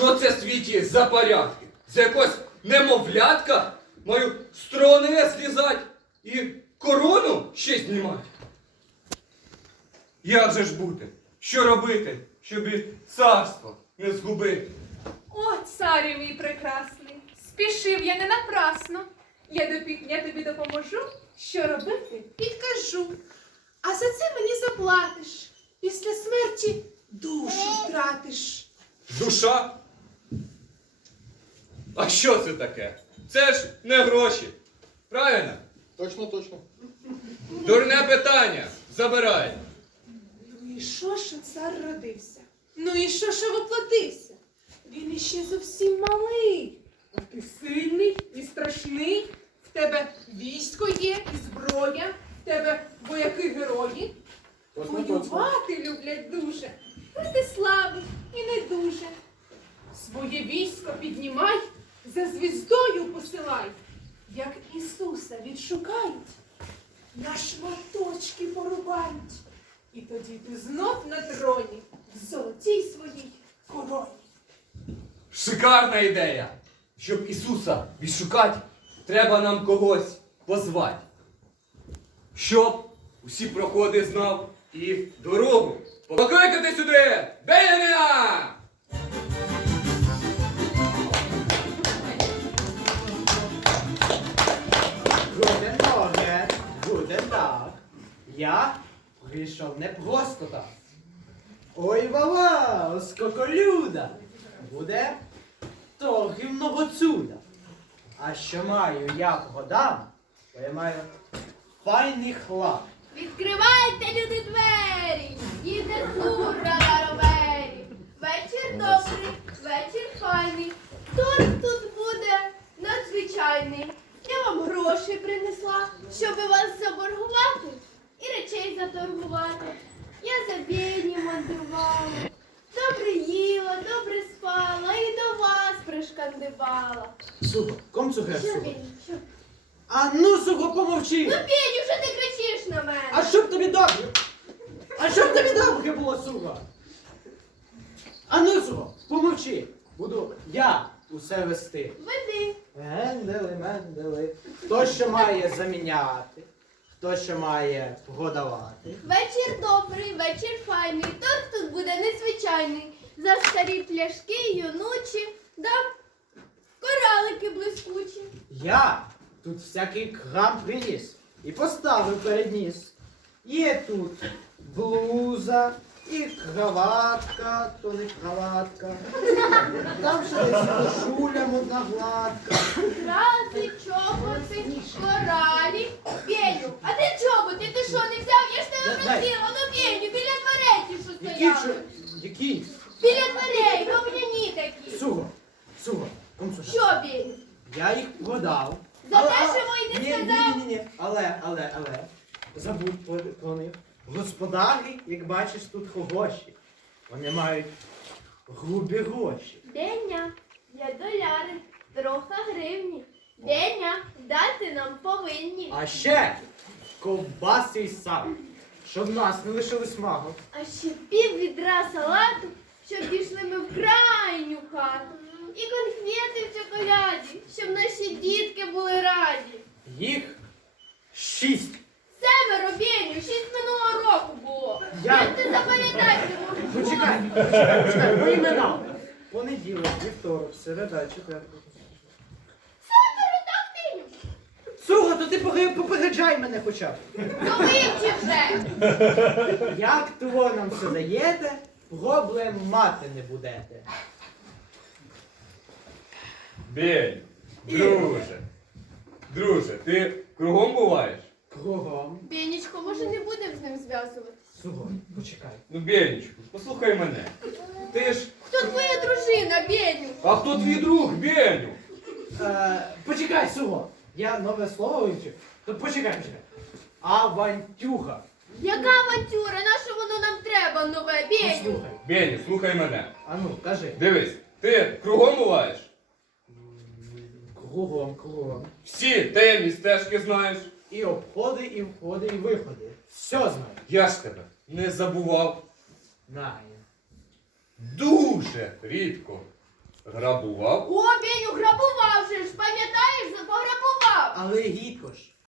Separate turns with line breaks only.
Що це в світі за порядки? З якось немовлятка маю з трони злізать і корону ще знімати? Як же ж бути? Що робити, щоб і царство не згубити?
О, царю мій прекрасний, спішив я не напрасно. Я тобі допоможу, що робити, підкажу. А за це мені заплатиш. Після смерті душу втратиш.
Душа? А що це таке? Це ж не гроші. Правильно?
Точно, точно.
Дурне питання. Забирай.
Ну і що, що цар родився? Ну і що воплотився? Він іще зовсім малий. А ти сильний і страшний. В тебе військо є і зброя. В тебе вояки-герої.
Точно, точно.
Воювати люблять дуже. Проти слабих і не дуже. Своє військо піднімай, за звіздою посилай. Як Ісуса відшукають, на шматочки порубають. І тоді ти знов на троні, в золотій своїй короні.
Шикарна ідея. Щоб Ісуса відшукати, треба нам когось позвати. Щоб усі проходи знав і дорогу. Покликати сюди! Беня!
Guten Morgen, guten Tag. Я прийшов не просто так. Ой, вава, скоколюда. Буде торгів новоцуда. А що маю я подам, то я маю файний хлам.
Відкривайте, люди, двері, їде кура на ровері. Вечір добрий, вечір файний, торг тут буде надзвичайний. Я вам гроші принесла, щоб вас заборгувати і речей заторгувати. Я за бідні мандрувала, добре їла, добре спала і до вас пришкандибала.
Суго, ком цугер,
Що,
суго?
Бінь, що?
А ну, суго, помовчи.
Ну, Бінь, що ти кричиш на мене?
А щоб тобі добре? А щоб тобі добре було, суго? А ну, суго, помовчи. Буду я усе вести.
Веди.
Мендели. Хто що має заміняти, хто що має годувати.
Вечір добрий, вечір файний, торг тут буде незвичайний. За старі пляшки, юнучі, да коралики блискучі.
Я тут всякий крам приніс і поставив перед ніс. Є тут блуза і краватка, то не краватка. Там ще десь кошуля модна гладка.
Рази, чоботи, коралі. Пеню, а ти чоботи? Ти що, не взяв? Я ж тебе
Дай.
просила, ну Пеню, біля дверей ті, що
Які
стояли.
які?
Біля дверей, говняні такі.
Суго, комсуша.
Що, Пеню?
Я їх продав.
За те, що мої не сказав?
Ні. Але. Забудь про них. Господарі, як бачиш, тут хороші. Вони мають грубі гроші.
Деня, я доляри, трохи гривні. Деня, дати нам повинні.
А ще ковбаси і сало, щоб нас не лишили смагу.
А ще пів відра салату, щоб пішли ми в крайню хату. І конфети в чоколяді, щоб наші дітки були раді.
Їх 6.
7 Беню, 6 минулого року було.
Я-
Як ти запам'ятати не можеш?
Почекай, по іменам. Понеділок, вівторок, середа, четверг.
Семеро так, Беню?
Суго, то ти попереджай мене хоча б.
Ну вивчи вже.
Як того нам все даєте, проблем мати не будете.
Бень, друже, ти кругом буваєш?
Кругом.
Бенечко, може не будемо з ним зв'язуватися?
Суго, почекай.
Ну, Бенечку, послухай мене. Ти ж...
Хто твоя дружина, Беню?
А хто твій друг, Беню?
Почекай, Суго. Я нове слово вивчив. То почекай. Авантюха.
Яка авантюра? Нащо воно нам треба нове, Беню?
Послухай.
Беню, слухай мене.
А ну, кажи.
Дивись, ти кругом буваєш?
Кругом.
Всі темні стежки знаєш.
І обходи, і входи, і виходи. Все знаю.
Я ж тебе не забував.
Знаю.
Дуже рідко. Грабував?
О, Беню, грабував же ж, пам'ятаєш, пограбував.
Але гідко ж,